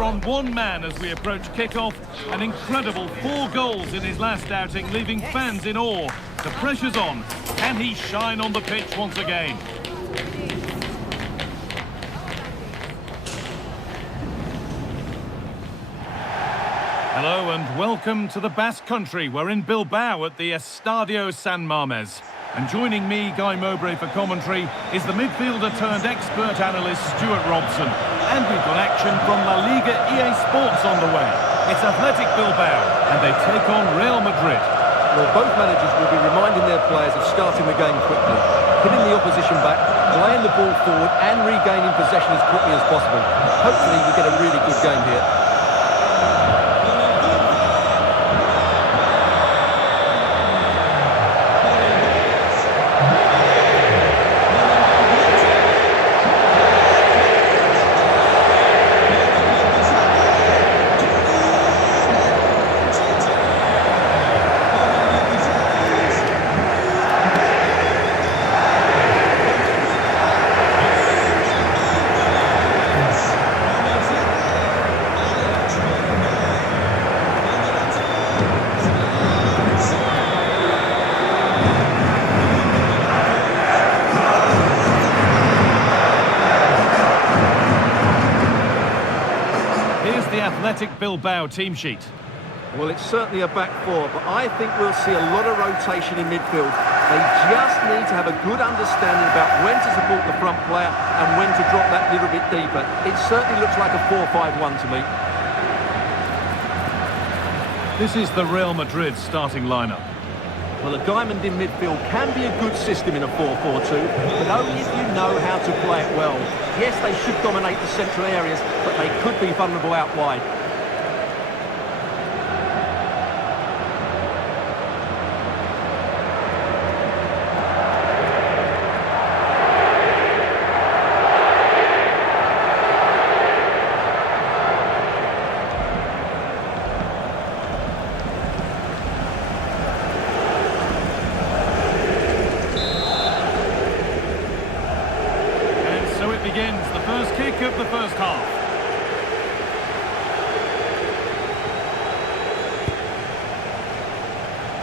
are on one man as we approach kickoff. An incredible 4 goals in his last outing, leaving fans in awe. The pressure's on. Can he shine on the pitch once again? Hello and welcome to the Basque Country. We're in Bilbao at the Estadio San Mamés. And joining me, Guy Mowbray, for commentary is the midfielder-turned-expert analyst Stuart Robson. And we've got action from La Liga EASports on the way. It's Athletic Bilbao, and they take on Real Madrid. Well, both managers will be reminding their players of starting the game quickly, hitting the opposition back, playing the ball forward and regaining possession as quickly as possible. Hopefully we get a really good game here. Athletic Bilbao team sheet. Well, it's certainly a back four, but I think we'll see a lot of rotation in midfield. They just need to have a good understanding about when to support the front player and when to drop that little bit deeper. It certainly looks like a 4-5-1 to me. This is the Real Madrid starting lineup. Well, a diamond in midfield can be a good system in a 4-4-2, but only if you know how to play it well. Yes, they should dominate the central areas, but they could be vulnerable out wide. Begins the first kick of the first half.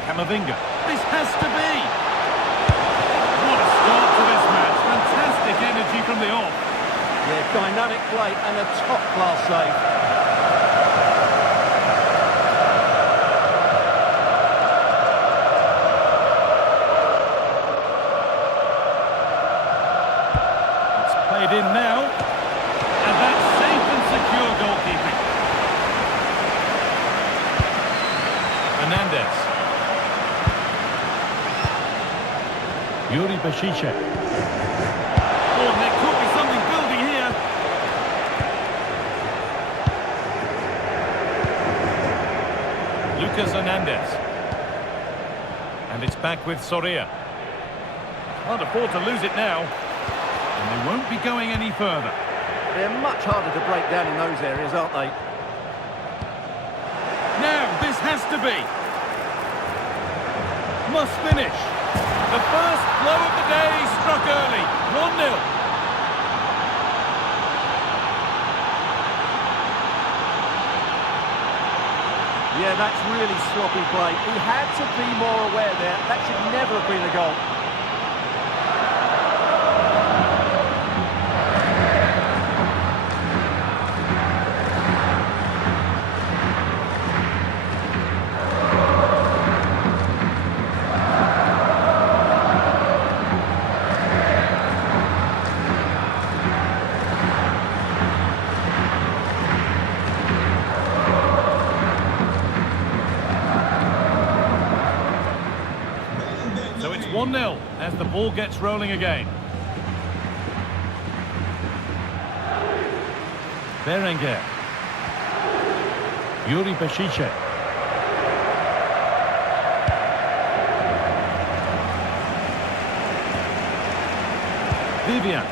Camavinga. This has to be. What a start to this match. Fantastic energy from the off. Yeah, dynamic play and a top-class save. Played in now, and that's safe and secure goalkeeping. Hernandez. Yuri Bashice. Oh, and there could be something building here. Lucas Hernandez. And it's back with Soria. Can't afford to lose it now. And they won't be going any further. They're much harder to break down in those areas, aren't they? Now, this has to be. Must finish. The first blow of the day struck early. 1-0. Yeah, that's really sloppy play. He had to be more aware there. That should never have been a goal. So it's 1-0 as the ball gets rolling again. Berenguer. Yuri Bashice. Vivian.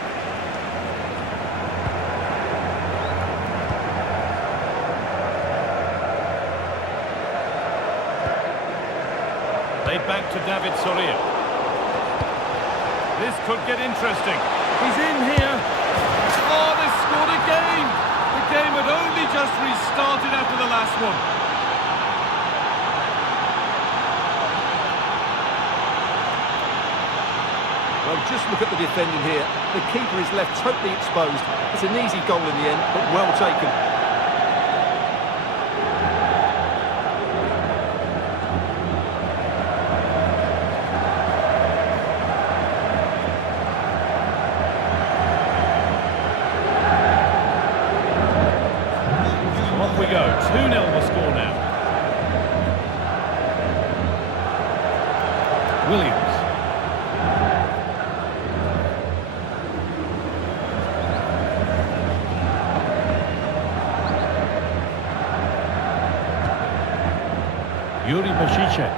Played back to David Soria. This could get interesting. He's in here. Oh, they scored again. The game had only just just restarted after the last one. Well, just look at the defending here. The keeper is left totally exposed. It's an easy goal in the end, but well taken. So off we go. 2-0 the score now. Williams. Yuri Basice.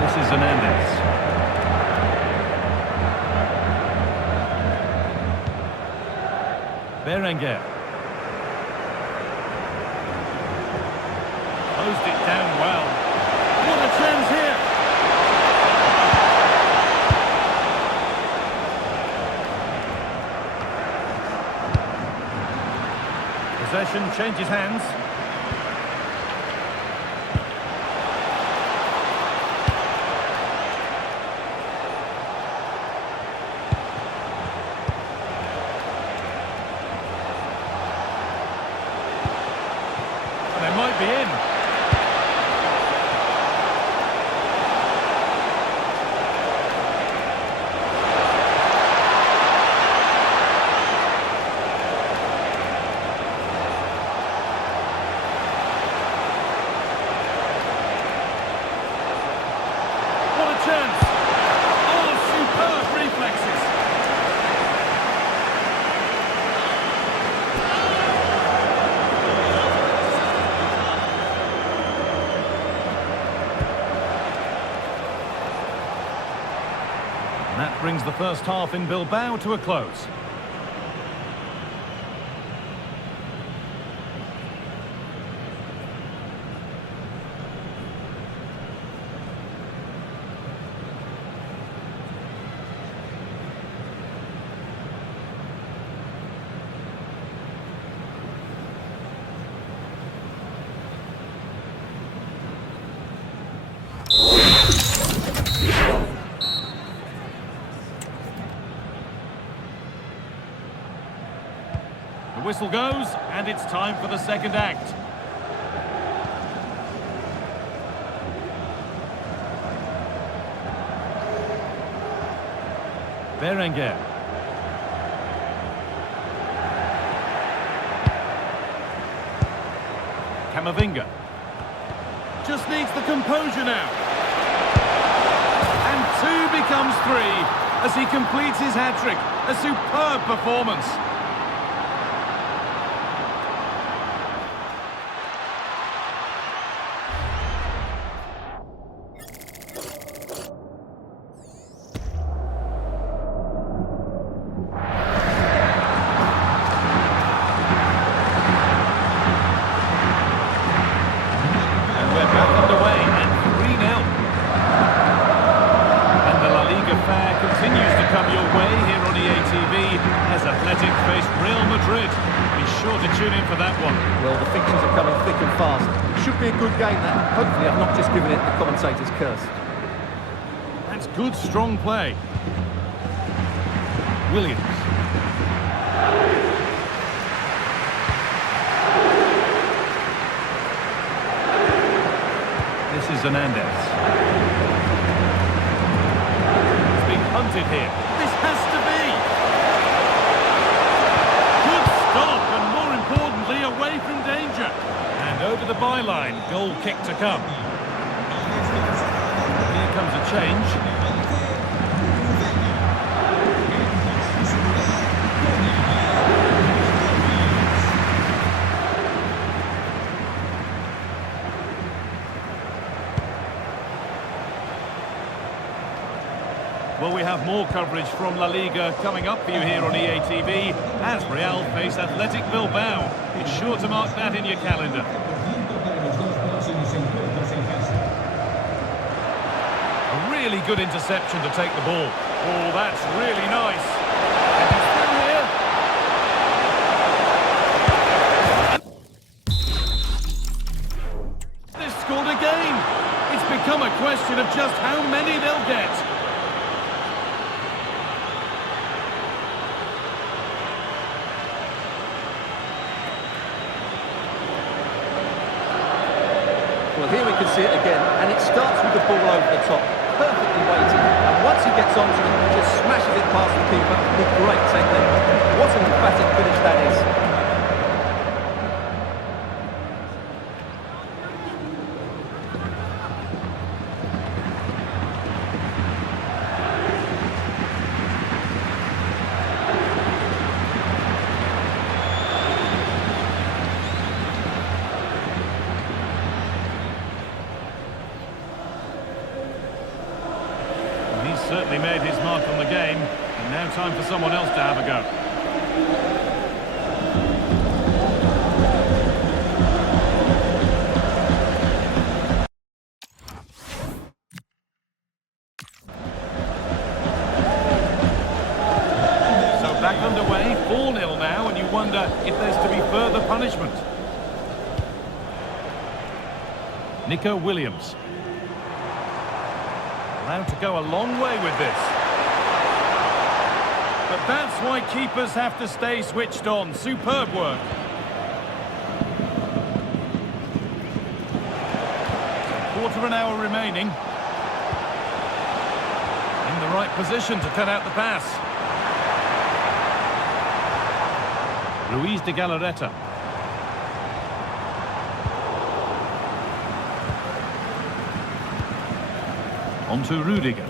This is Hernandez. Berenguer. Closed it down well. What a chance here! Possession changes hands. They might be in. What a chance! Oh, superb reflexes! And that brings the first half in Bilbao to a close. The whistle goes, and it's time for the second act. Berenguer. Camavinga. Just needs the composure now. And 2 becomes 3 as he completes his hat-trick. A superb performance. Continues to come your way here on EA TV as Athletic face Real Madrid. Be sure to tune in for that one. Well, the fixtures are coming thick and fast. Should be a good game, that. Hopefully I've not just given it the commentator's curse. That's good, strong play. Williams. This is Hernandez. Hunted here. This has to be. Good stop, and more importantly, away from danger. And over the byline, goal kick to come. Here comes a change. Well, we have more coverage from La Liga coming up for you here on EA TV as Real face Athletic Bilbao. It's sure to mark that in your calendar. A really good interception to take the ball. Oh, that's really nice. And he's through here. just how many they'll get. Well, here we can see it again, and it starts with the ball over the top, perfectly weighted, and once he gets onto it, he just smashes it past the keeper with great technique. What an emphatic finish that is. He's certainly made his mark on the game, and now time for someone else to have a go. So back underway, 4-0 now, and you wonder if there's to be further punishment. Nico Williams. Allowed to go a long way with this. But that's why keepers have to stay switched on. Superb work. Quarter of an hour remaining. In the right position to cut out the pass. Luis de Galarreta. On to Rudiger.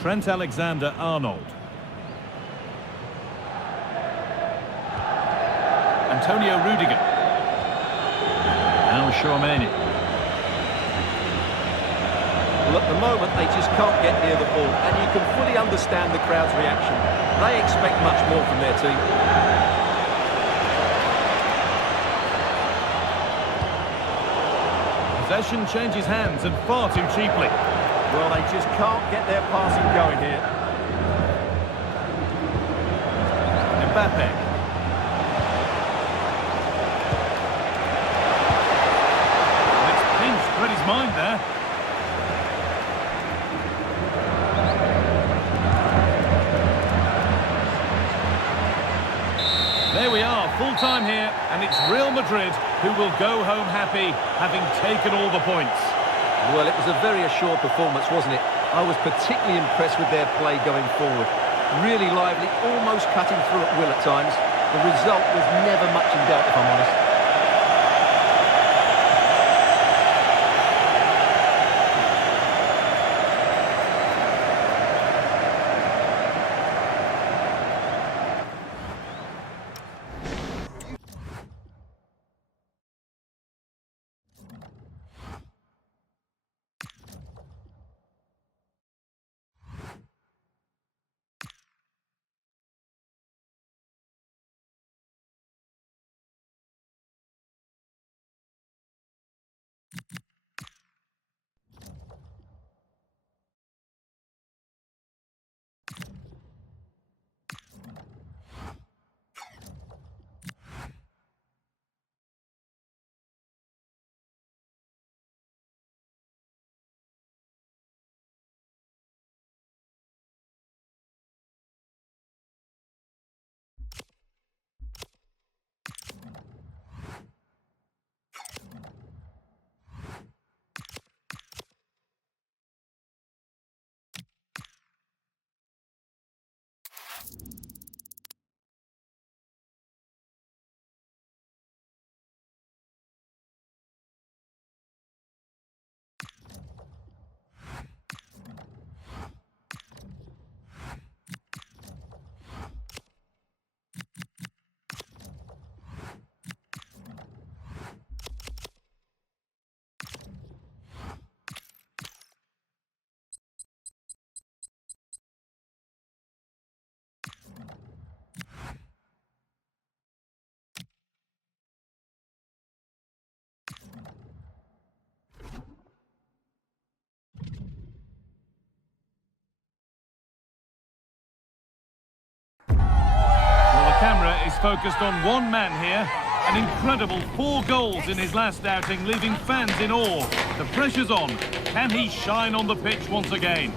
Trent Alexander-Arnold. Antonio Rudiger. Now Tchouaméni. Well, at the moment, they just can't get near the ball, and you can fully understand the crowd's reaction. They expect much more from their team. Possession changes hands, and far too cheaply. Well, they just can't get their passing going here. Mbappe. It's pinched, read his mind there. There we are, full time here, and it's Real Madrid who will go home happy, having taken all the points. Well, it was a very assured performance, wasn't it? I was particularly impressed with their play going forward. Really lively, almost cutting through at will at times. The result was never much in doubt, if I'm honest. Camera is focused on one man here. An incredible 4 goals in his last outing, leaving fans in awe. The pressure's on. Can he shine on the pitch once again?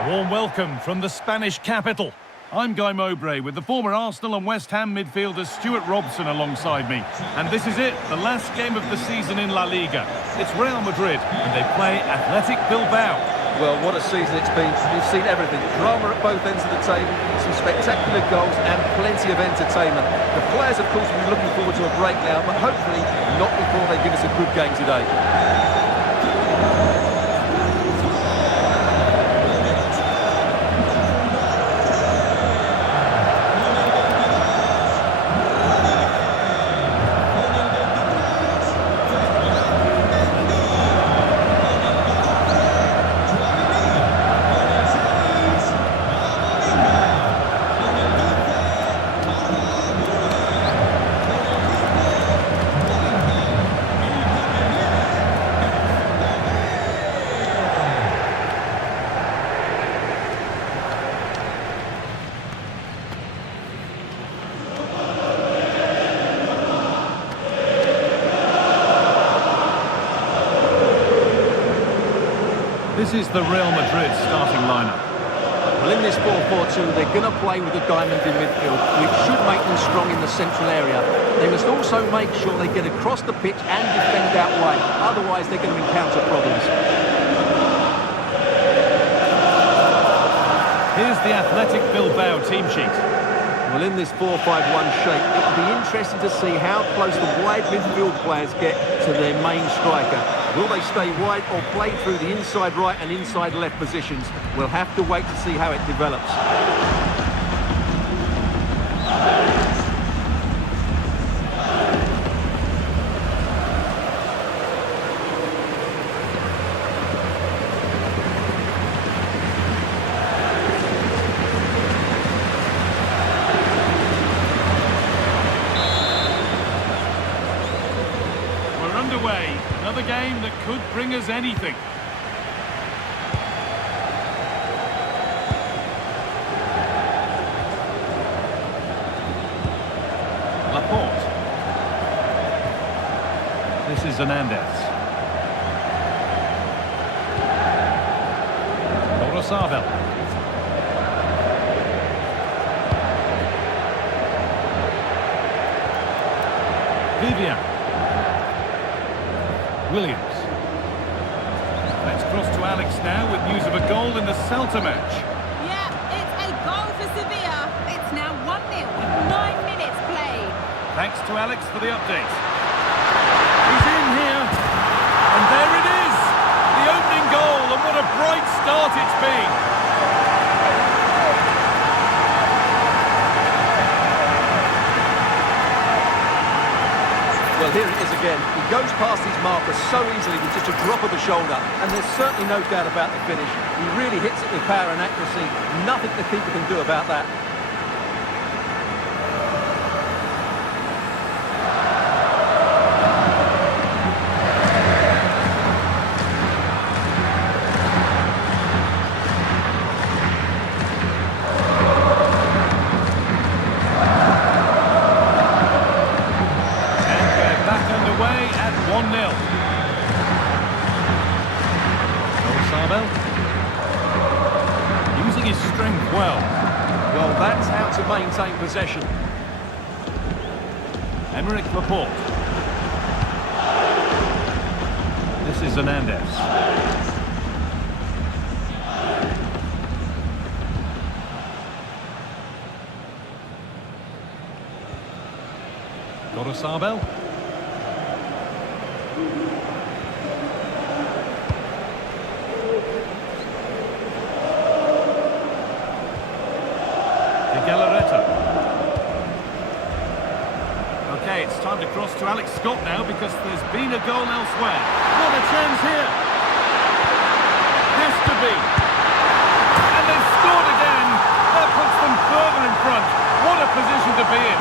A warm welcome from the Spanish capital. I'm Guy Mowbray with the former Arsenal and West Ham midfielder Stuart Robson alongside me. And this is it, the last game of the season in La Liga. It's Real Madrid and they play Athletic Bilbao. Well, what a season it's been. You've seen everything. Drama at both ends of the table, some spectacular goals and plenty of entertainment. The players, of course, will be looking forward to a break now, but hopefully not before they give us a good game today. This is the Real Madrid starting lineup. Well, in this 4-4-2, they're going to play with a diamond in midfield, which should make them strong in the central area. They must also make sure they get across the pitch and defend out wide. Otherwise, they're going to encounter problems. Here's the Athletic Bilbao team sheet. Well, in this 4-5-1 shape, it'll be interesting to see how close the wide midfield players get to their main striker. Will they stay wide or play through the inside right and inside left positions? We'll have to wait to see how it develops. We're underway. Another game that could bring us anything. Laporte. This is Hernandez. Orozabal. Vivian. Williams. Let's cross to Alex now with news of a goal in the Celta match. Yeah, it's a goal for Sevilla. It's now 1-0 with 9 minutes played. Thanks to Alex for the update. He's in here. And there it is. The opening goal, and what a bright start it's been. Well, here it is again. He goes past his marker so easily with just a drop of the shoulder, and there's certainly no doubt about the finish. He really hits it with power and accuracy. Nothing the keeper can do about that. Using his strength well. Well, that's how to maintain possession. Emerick Laporte. This is Hernandez. Orozabal. Okay, it's time to cross to Alex Scott now because there's been a goal elsewhere. What a chance here! Has to be! And they've scored again! That puts them further in front. What a position to be in!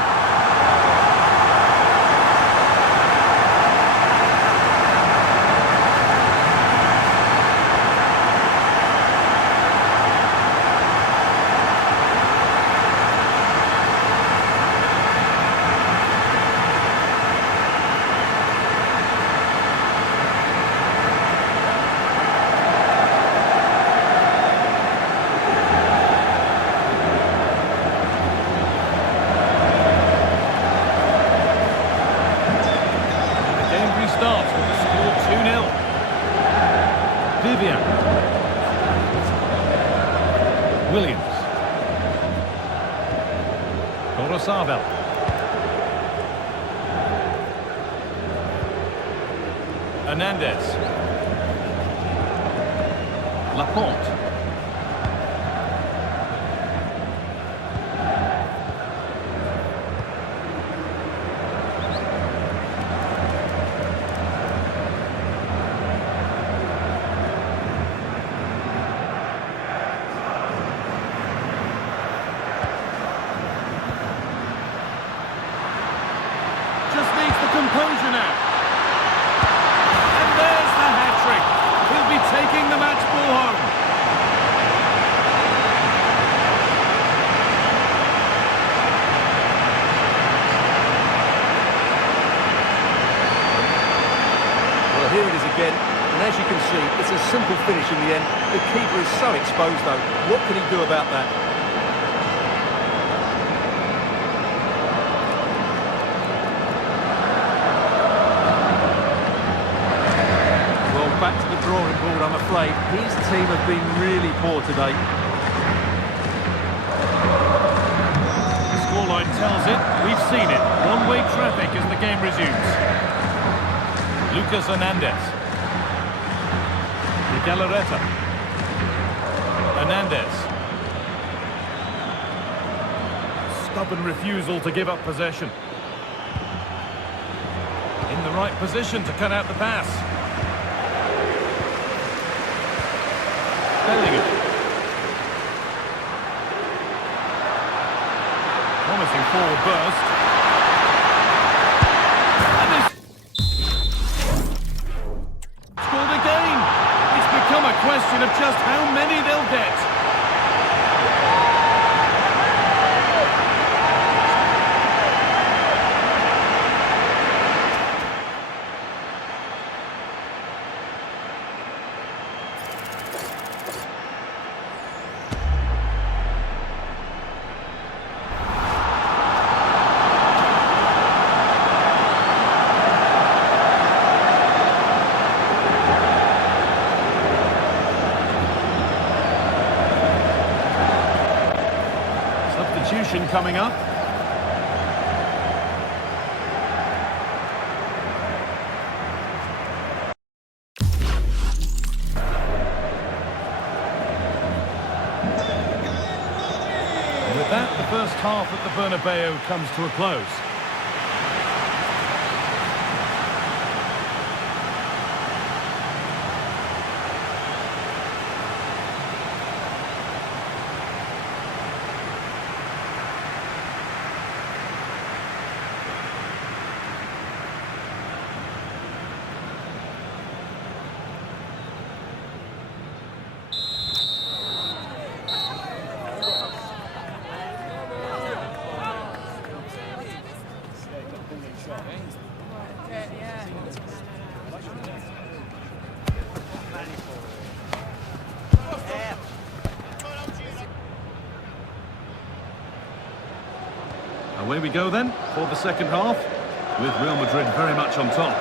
Rosabel. Hernandez. Laporte. Just needs the composure now. And there's the hat-trick. He'll be taking the match ball home. Well, here it is again. And as you can see, it's a simple finish in the end. The keeper is so exposed, though. What can he do about that? Back to the drawing board, I'm afraid. His team have been really poor today. The scoreline tells it. We've seen it. One-way traffic as the game resumes. Lucas Hernandez. Galarreta. Hernandez. Stubborn refusal to give up possession. In the right position to cut out the pass. Bellingham. Promising forward burst. And this scored again. It's become a question of just how many they'll get. Substitution coming up. And with that, the first half at the Bernabeu comes to a close. Away we go then for the second half, with Real Madrid very much on top.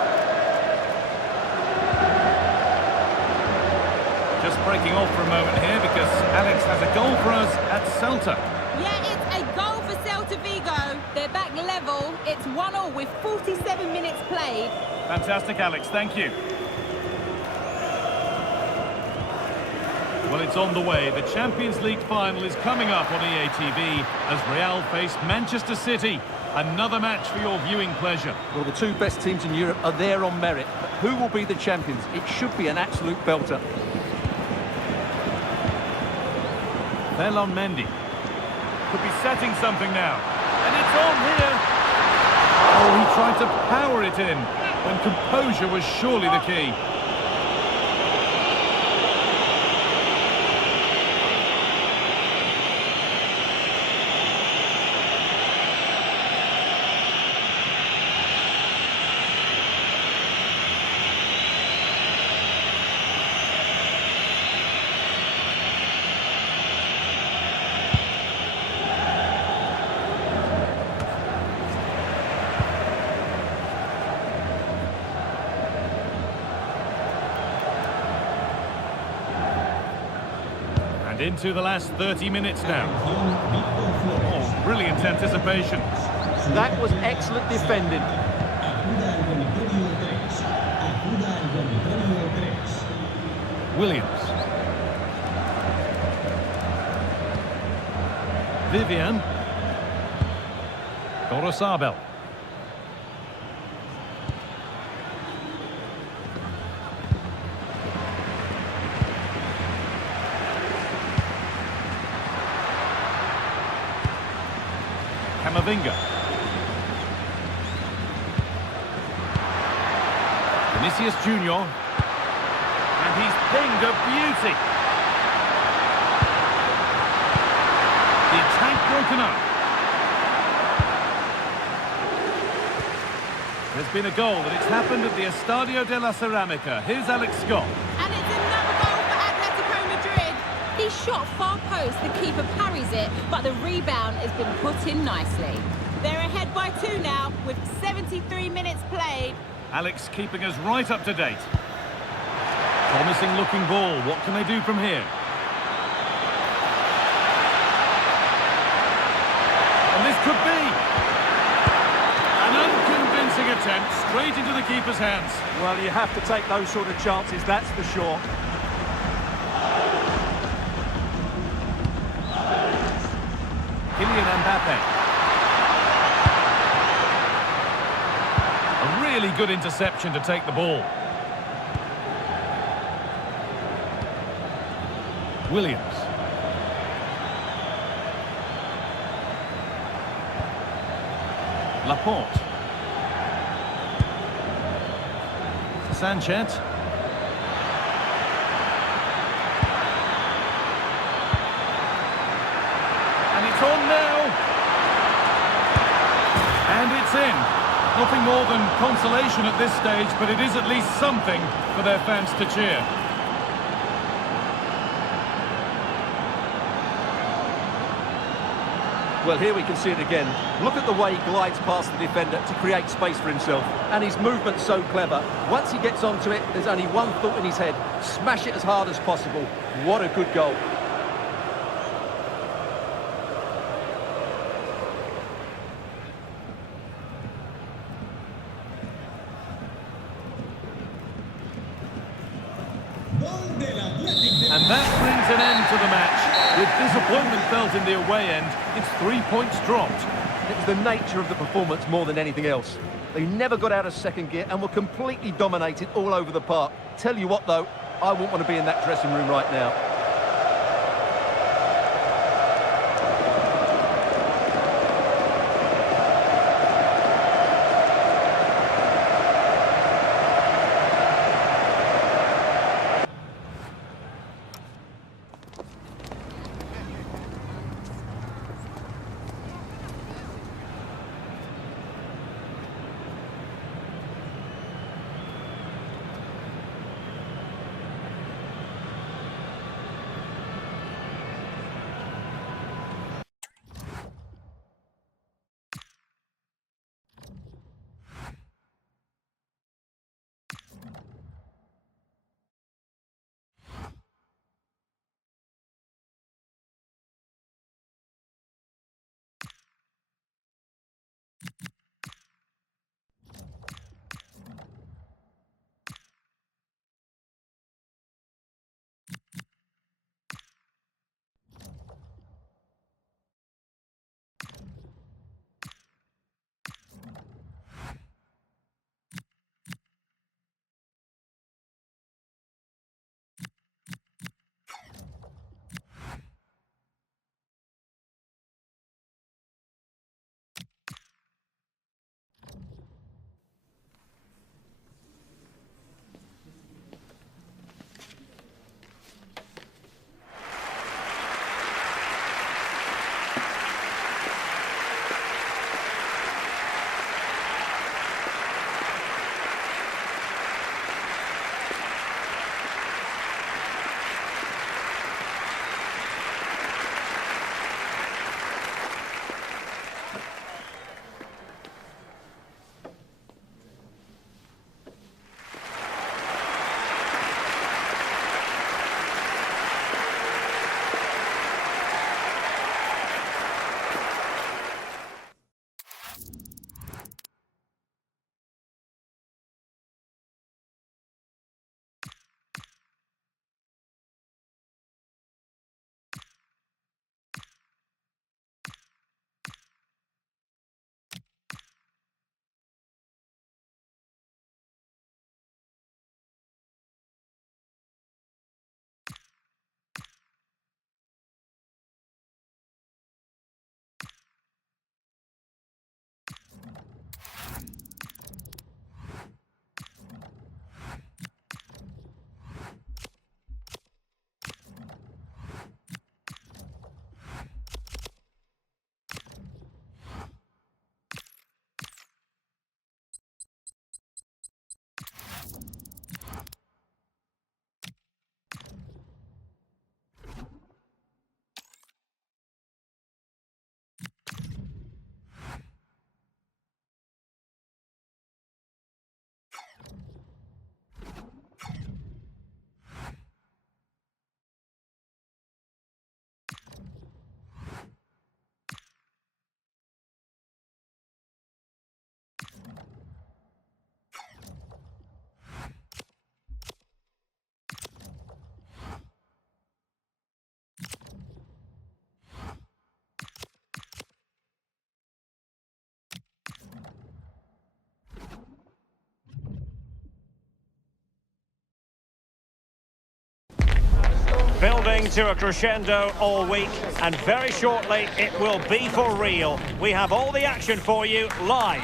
Just breaking off for a moment here because Alex has a goal for us at Celta. Yeah, it's a goal for Celta Vigo. They're back level. It's 1-1 with 47 minutes played. Fantastic, Alex. Thank you. Well, it's on the way. The Champions League final is coming up on EA TV as Real face Manchester City. Another match for your viewing pleasure. Well, the two best teams in Europe are there on merit. But who will be the champions? It should be an absolute belter. Ferland Mendy. Could be setting something now. And it's on here. Oh, he tried to power it in when composure was surely the key. Into the last 30 minutes now. Oh, brilliant anticipation. That was excellent defending. Williams. Vivian. Gorosabel. Camavinga. Vinicius Junior. And he's pinged a beauty. The attack broken up. There's been a goal, and it's happened at the Estadio de la Ceramica. Here's Alex Scott. And it's another goal for Atletico Madrid. He shot far post, the keeper parries it, but the rebound has been put in nicely. They're ahead by 2 now, with 73 minutes played. Alex keeping us right up to date. Promising looking ball. What can they do from here? And this could be an unconvincing attempt straight into the keeper's hands. Well, you have to take those sort of chances, that's for sure. Kylian Mbappe. A really good interception to take the ball. Williams. Laporte. Sanchez. And it's on now. And it's in. Nothing more than consolation at this stage, but it is at least something for their fans to cheer. Well, here we can see it again. Look at the way he glides past the defender to create space for himself. And his movement's so clever. Once he gets onto it, there's only one thought in his head. Smash it as hard as possible. What a good goal. And that brings an end to the match. With disappointment felt in the away end, it's 3 points dropped. It was the nature of the performance more than anything else. They never got out of second gear and were completely dominated all over the park. Tell you what, though, I wouldn't want to be in that dressing room right now. to a crescendo all week, and very shortly it will be for real. We have all the action for you live.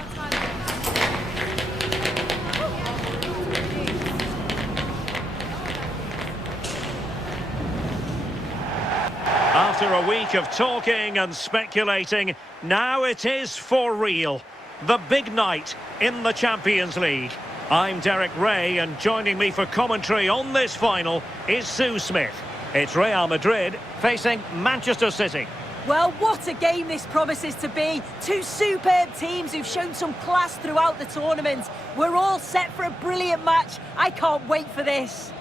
After a week of talking and speculating, now it is for real. The big night in the Champions League. I'm Derek Ray, and joining me for commentary on this final is Sue Smith. It's Real Madrid facing Manchester City. Well, what a game this promises to be. Two superb teams who've shown some class throughout the tournament. We're all set for a brilliant match. I can't wait for this.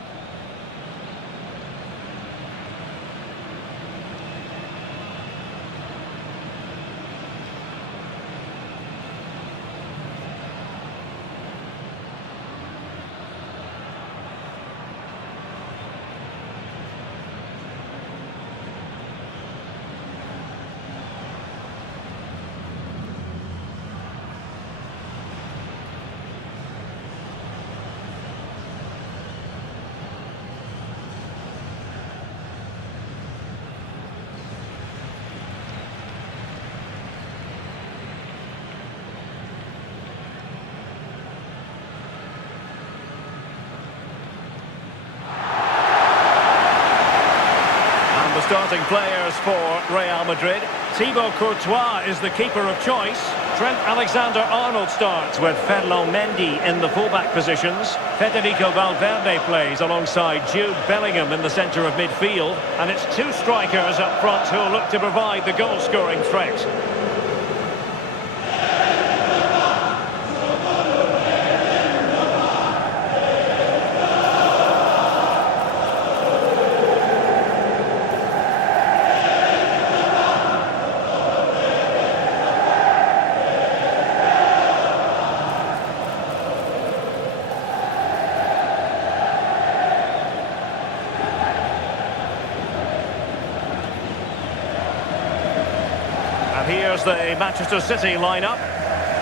Starting players for Real Madrid. Thibaut Courtois is the keeper of choice. Trent Alexander-Arnold starts with Ferland Mendy in the fullback positions. Federico Valverde plays alongside Jude Bellingham in the centre of midfield. And it's two strikers up front who will look to provide the goal-scoring threat. Here's the Manchester City lineup.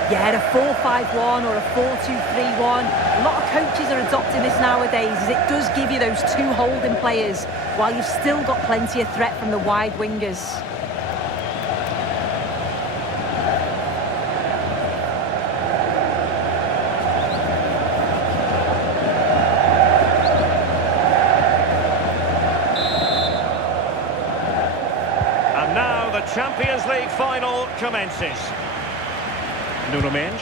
Yeah, a 4-5-1 or a 4-2-3-1. A lot of coaches are adopting this nowadays, as it does give you those two holding players, while you've still got plenty of threat from the wide wingers. Champions League final commences. Nuno Mendes.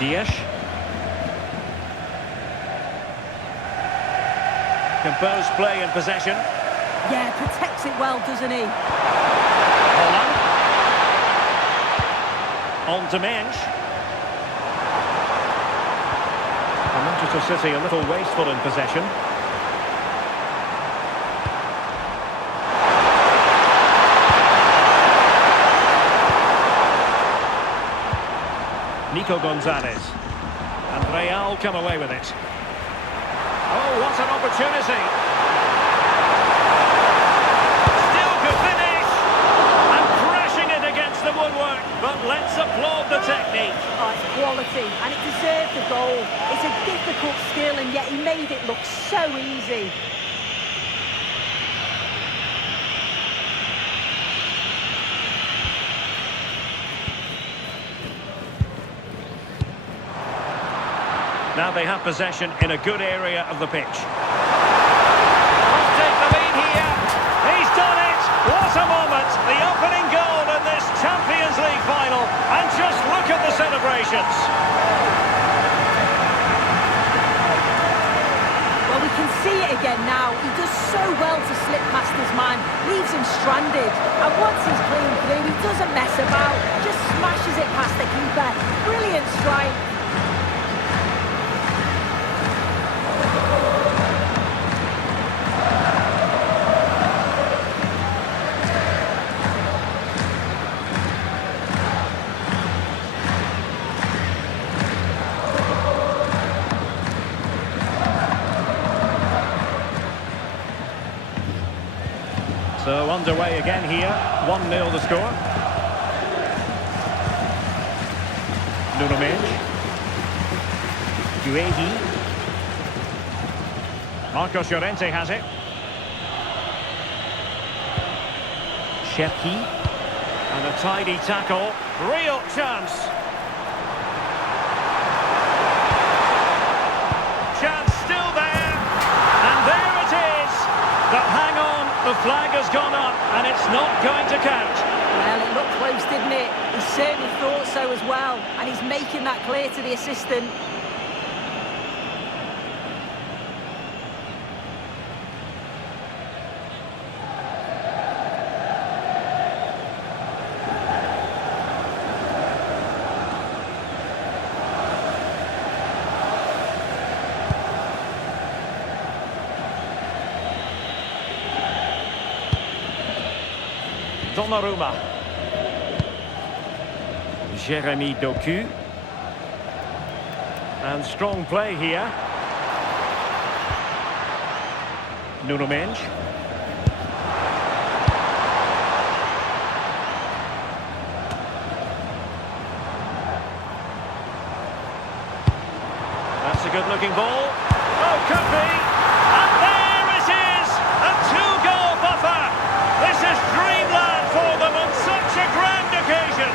Dias. Composed play in possession. Yeah, protects it well, doesn't he? Holland. On to Mendes. And Manchester City a little wasteful in possession. Nico Gonzalez. And Real come away with it. Oh, what an opportunity! Still could finish! And crashing it against the woodwork. But let's applaud the technique. Oh, it's quality, and it deserved the goal. It's a difficult skill, and yet he made it look so easy. Now they have possession in a good area of the pitch. Must take the lead here. He's done it. What a moment. The opening goal in this Champions League final. And just look at the celebrations. Well, we can see it again now. He does so well to slip past his man. Leaves him stranded. And once he's clean through, he doesn't mess about. Just smashes it past the keeper. Brilliant strike. So underway again here, 1-0 the score. Nuno Mendes. Guehi. Marcos Llorente has it. Cherki. And a tidy tackle. Real chance. Chance still there. And there it is. But hang on, the flag has gone up and it's not going to count. Well, it looked close, didn't it? He certainly thought so as well. And he's making that clear to the assistant. Donnarumma. Jeremy Doku. And strong play here. Nuno Mendes. That's a good-looking ball. Oh, could be. And there it is! A two-goal buffer! This is dreamland for them on such a grand occasion.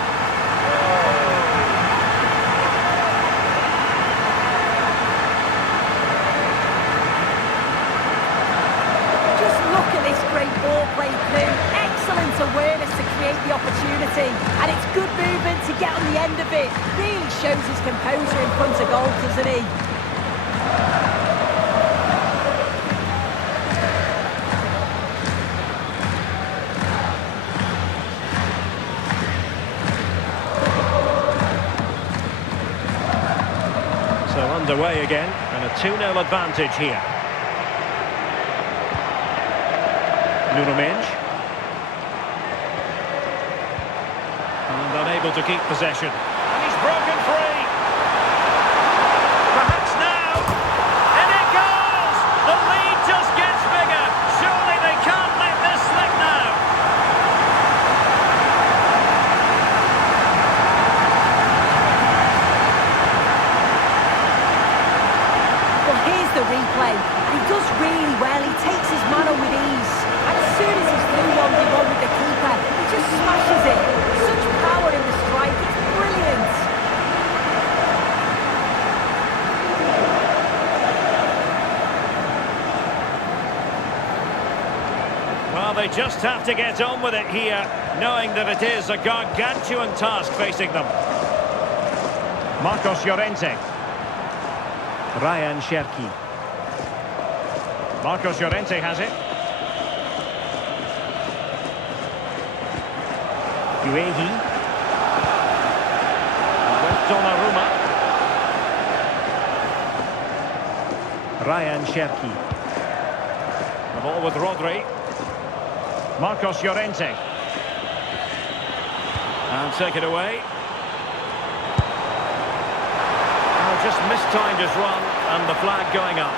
Just look at this great ball play, Blue. Excellent awareness to create the opportunity. And it's good movement to get on the end of it. Really shows his composure in front of goal, doesn't he? So underway again, and a 2-0 advantage here. Nuno Mendes. And unable to keep possession. And he's broken free. Perhaps now. And it goes! The lead just gets bigger. Surely they can't let this slip now. Well, here's the replay. And he does really well. He takes his man on with ease. And as soon as he's through 1v1 with the keeper, he just smashes it. Such power in the strike. It's brilliant. Well, they just have to get on with it here, knowing that it is a gargantuan task facing them. Marcos Llorente. Ryan Cherki. Marcos Llorente has it. Guehi. With Donnarumma. Ryan Cherki. The ball with Rodri. Marcos Llorente. And take it away. Oh, just mistimed his run and the flag going up.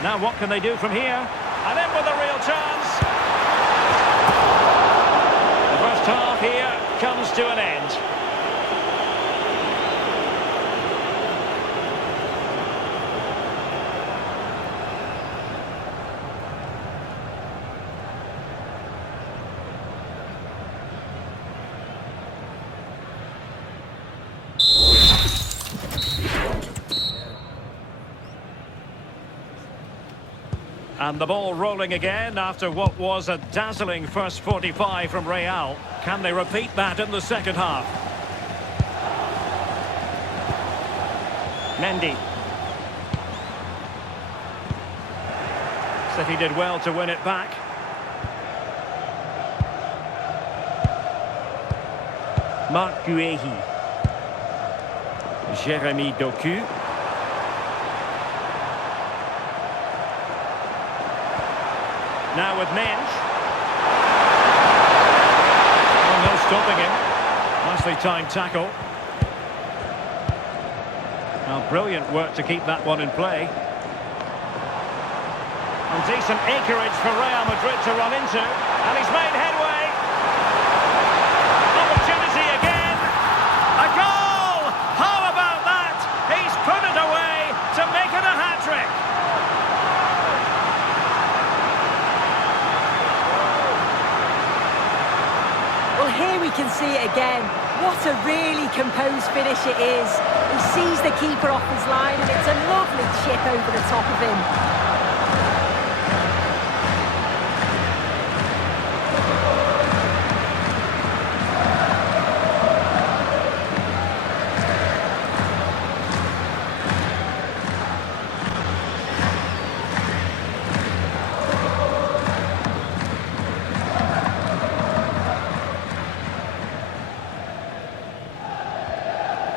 Now what can they do from here? And in with a real chance. The first half here comes to an end. And the ball rolling again after what was a dazzling first 45 from Real. Can they repeat that in the second half? Mendy. City did well to win it back. Marc Guehi. Jeremy Doku. Now with Mendes. Oh, no stopping him. Nicely timed tackle. Now brilliant work to keep that one in play. Decent acreage for Real Madrid to run into. And he's made headway. Opportunity again. A goal! How about that? He's put it away to make it a hat-trick. Well, here we can see it again. What a really composed finish it is. He sees the keeper off his line and it's a lovely chip over the top of him.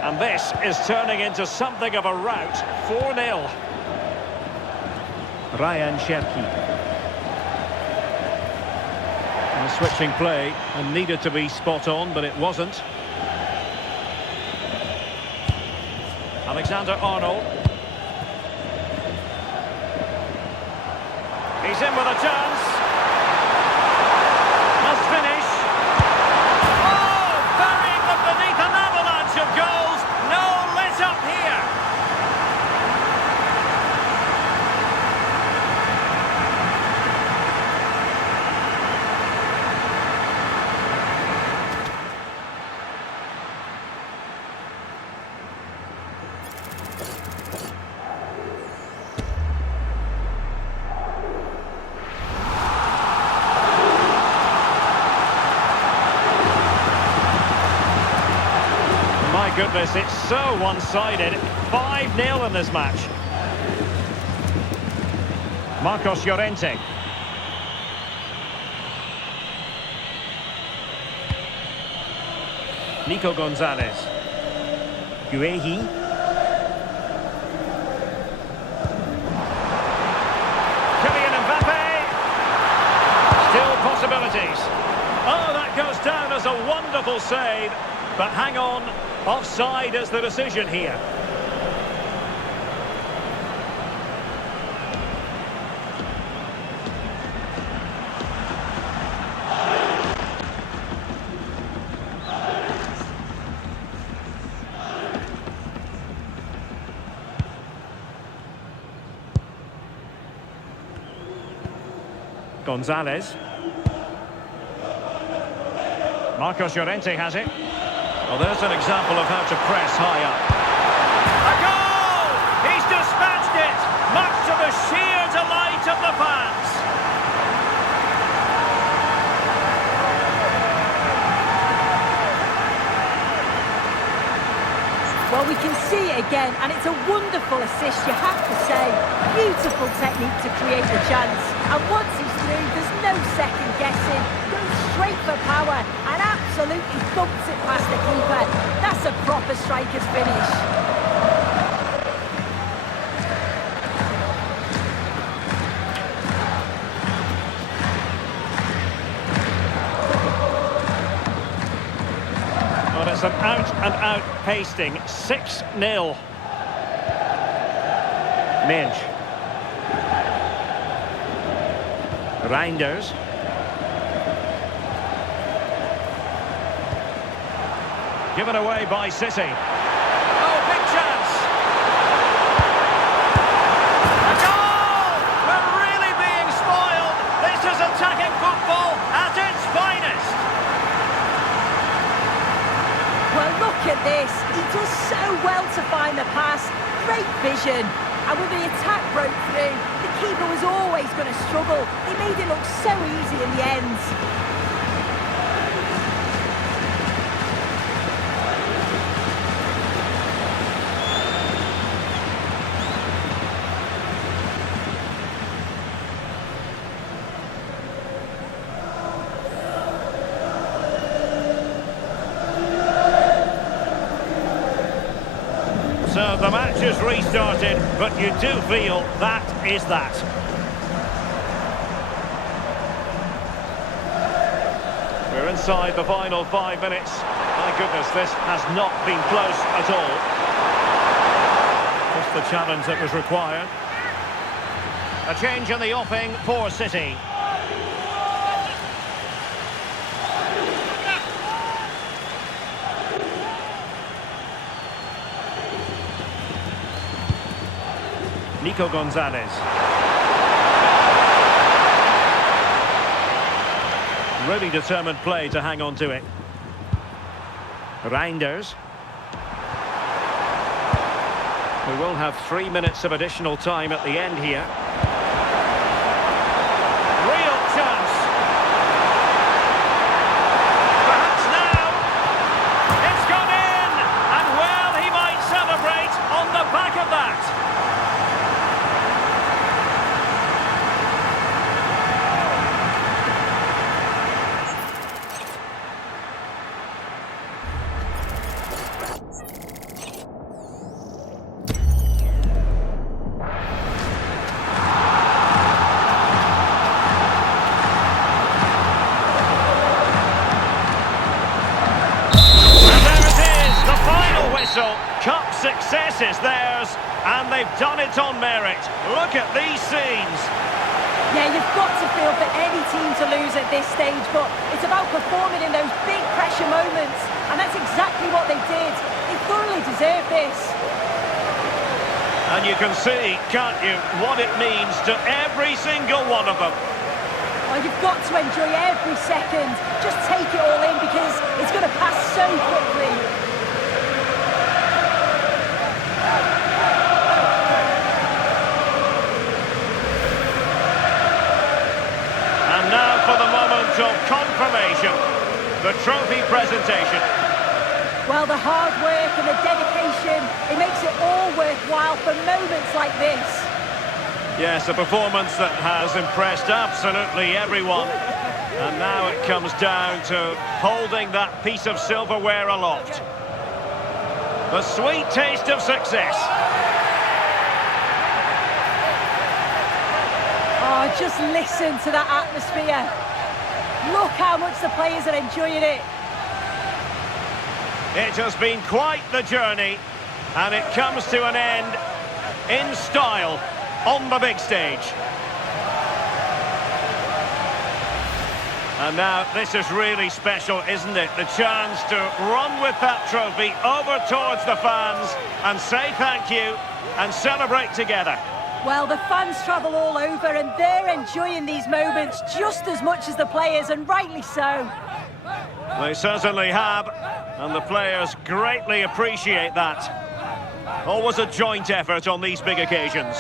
And this is turning into something of a rout. 4-0. Ryan Cherki. And switching play and needed to be spot on, but it wasn't. Alexander-Arnold. He's in with a chance. Must finish. Oh, burying them beneath an avalanche of goals. No let up here. My goodness, it's so one-sided. 5-0 in this match. Marcos Llorente. Nico Gonzalez. Guehi. Kylian Mbappe. Still possibilities. Oh, that goes down as a wonderful save. But hang on, offside is the decision here. Gonzalez. Marcos Llorente has it. Well, there's an example of how to press high up. A goal! He's dispatched it, much to the sheer delight of the fans. Well, we can see it again, and it's a wonderful assist, you have to say. Beautiful technique to create the chance. And once he's through, there's no second guessing. Goes straight for power and absolutely thumps it past the keeper. That's a proper striker's finish. Well, it's an out-and-out pasting. 6-0. Minch. Reinders. Given away by City. Oh, big chance! A goal! We're really being spoiled. This is attacking football at its finest. Well, look at this. He does so well to find the pass. Great vision. And when the attack broke through, the keeper was always going to struggle. He made it look so easy in the end. So the match is restarted, but you do feel that is that. We're inside the final 5 minutes. My goodness, this has not been close at all. Just the challenge that was required. A change in the offing for City. Nico Gonzalez. Really determined play to hang on to it. Reinders. We will have 3 minutes of additional time at the end here. Real chance. Perhaps now. It's gone in. And well, he might celebrate on the back of that. Cup success is theirs, and they've done it on merit. Look at these scenes. Yeah, you've got to feel for any team to lose at this stage, but it's about performing in those big pressure moments, and that's exactly what they did. They thoroughly deserve this. And you can see, can't you, what it means to every single one of them. Well, you've got to enjoy every second. Just take it all in, because it's going to pass so quickly. Now for the moment of confirmation, the trophy presentation. Well, the hard work and the dedication, it makes it all worthwhile for moments like this. Yes, a performance that has impressed absolutely everyone. And now it comes down to holding that piece of silverware aloft. The sweet taste of success. Oh, just listen to that atmosphere. Look how much the players are enjoying it. It has been quite the journey, and it comes to an end in style on the big stage. And now this is really special, isn't it? The chance to run with that trophy over towards the fans and say thank you and celebrate together. Well, the fans travel all over and they're enjoying these moments just as much as the players, and rightly so. They certainly have, and the players greatly appreciate that. Always a joint effort on these big occasions.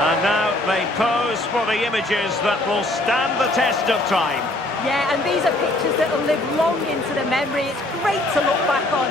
And now they pose for the images that will stand the test of time. Yeah, and these are pictures that will live long into the memory. It's great to look back on.